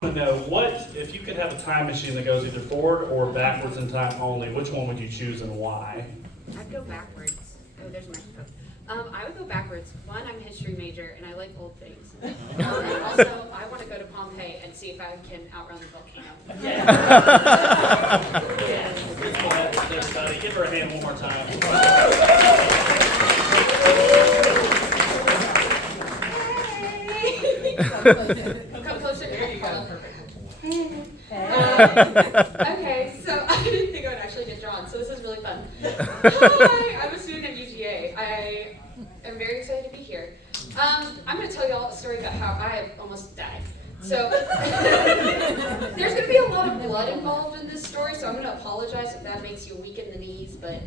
To know what, if you could have a time machine that goes either forward or backwards in time only, which one would you choose and why? I'd go backwards. Oh, there's my phone. I would go backwards. One, I'm a history major and I like old things. And also, I want to go to Pompeii and see if I can outrun the volcano. Yeah. Give her a hand one more time. Come closer. There you go. Okay, so I didn't think I would actually get drawn, so this is really fun. Hi, I'm a student at UGA. I am very excited to be here. I'm going to tell you all a story about how I almost died. So there's going to be a lot of blood involved in this story, so I'm going to apologize if that makes you weak in the knees, but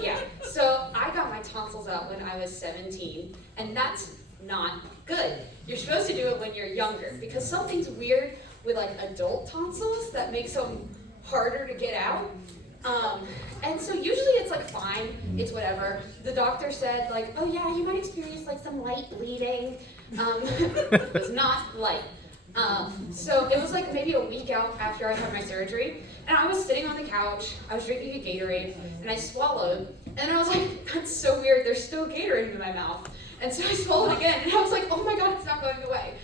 yeah. So I got my tonsils out when I was 17, and that's not good. You're supposed to do it when you're younger, because something's weird with like adult tonsils that makes them harder to get out. And so usually it's like fine, it's whatever. The doctor said like, oh yeah, you might experience like some light bleeding. It was not light. So it was like maybe a week out after I had my surgery, and I was sitting on the couch, I was drinking a Gatorade, and I swallowed, and I was like, that's so weird, there's still Gatorade in my mouth. And so I swallowed again, and I was like, oh my god, it's not going away.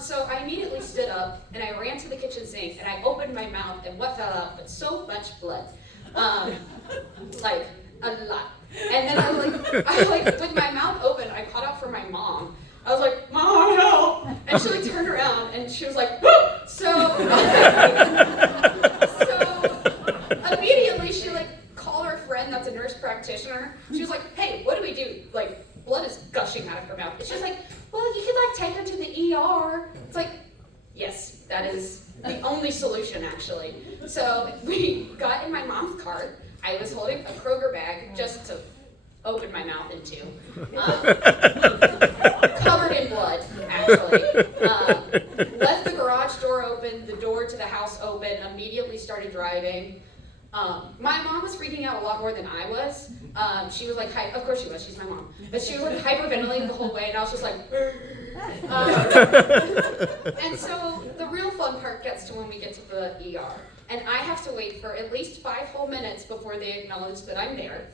So I immediately stood up, and I ran to the kitchen sink, and I opened my mouth, and what fell out but so much blood. Like, a lot. And then I with my mouth open, I called out for my mom. I was like, Mom, help! And she like turned around, and she was like, whoop! So immediately she like called her friend that's a nurse practitioner. She was like, hey, what do we do? Like, blood is gushing out of her mouth. And she was like, well, you could like take her to the ER. It's like, yes, that is the only solution actually. So we got in my mom's cart. I was holding a Kroger bag just to open my mouth into. Covered in blood, actually. Left the garage door open, the door to the house open, immediately started driving. My mom was freaking out a lot more than I was. She was like, of course she was, she's my mom. But she was like hyperventilating the whole way, and I was just like, and so the real fun part gets to when we get to the ER. And I have to wait for at least 5 whole minutes before they acknowledge that I'm there.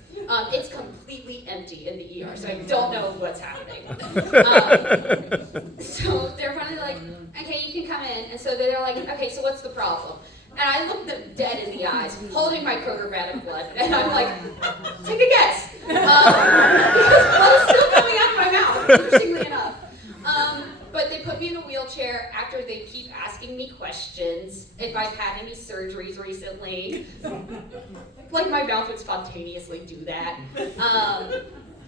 It's completely empty in the ER, so I don't know what's happening. So they're finally like, okay, you can come in. And so they're like, okay, so what's the problem? And I looked them dead in the eyes, holding my Kroger bag of blood, and I'm like, take a guess. Because blood is still coming out of my mouth, interestingly enough. But they put me in a wheelchair after they keep asking me questions, if I've had any surgeries recently. Like my mouth would spontaneously do that.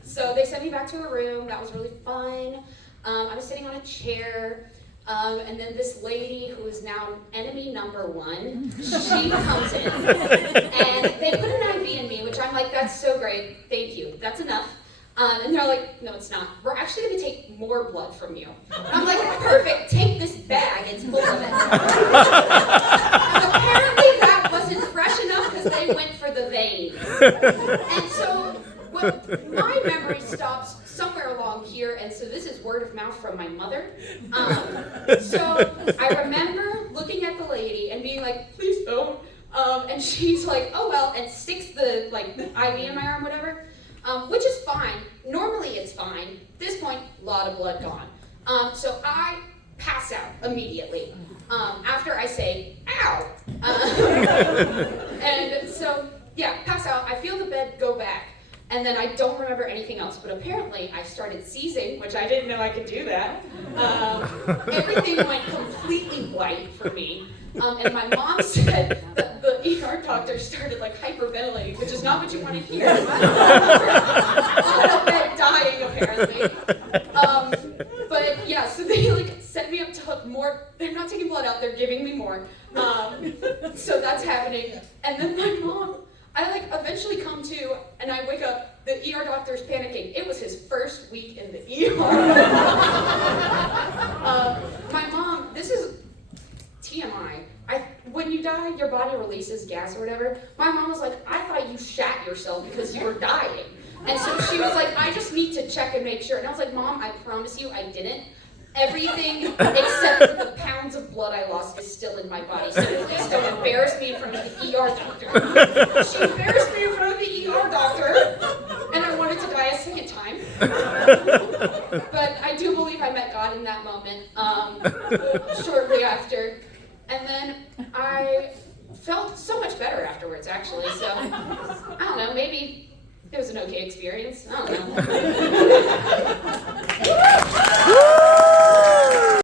So they sent me back to a room. That was really fun. I was sitting on a chair. And then this lady, who is now enemy number 1, she comes in, and they put an IV in me, which I'm like, that's so great, thank you, that's enough. And they're like, no, it's not. We're actually going to take more blood from you. And I'm like, perfect, take this bag, it's full of it. And apparently that wasn't fresh enough because they went for the veins. And so my memory stops somewhere along here, and so this is word of mouth from my mother. So I remember looking at the lady and being like, please don't. And she's like, oh well, and sticks the IV in my arm, whatever, which is fine. Normally it's fine. At this point, a lot of blood gone. So I pass out immediately after I say, ow. And so, yeah, pass out. I feel the bed go back. And then I don't remember anything else, but apparently I started seizing, which I didn't know I could do that. Everything went completely white for me. And my mom said that the ER doctor started hyperventilating, which is not what you want to hear. On a bed dying, apparently. But yeah, so they set me up to more. They're not taking blood out, they're giving me more. So that's happening. And then my mom, I eventually come to, and I wake up, the ER doctor's panicking. It was his first week in the ER. My mom, this is TMI. When you die, your body releases gas or whatever. My mom was like, I thought you shat yourself because you were dying. And so she was like, I just need to check and make sure. And I was like, Mom, I promise you I didn't. Everything except for the pounds of blood I lost is still in my body, so please don't embarrass me in front of the ER doctor. She embarrassed me in front of the ER doctor, and I wanted to die a second time. But I do believe I met God in that moment, shortly after. And then I felt so much better afterwards, actually, so I don't know, maybe it was an okay experience. I don't know.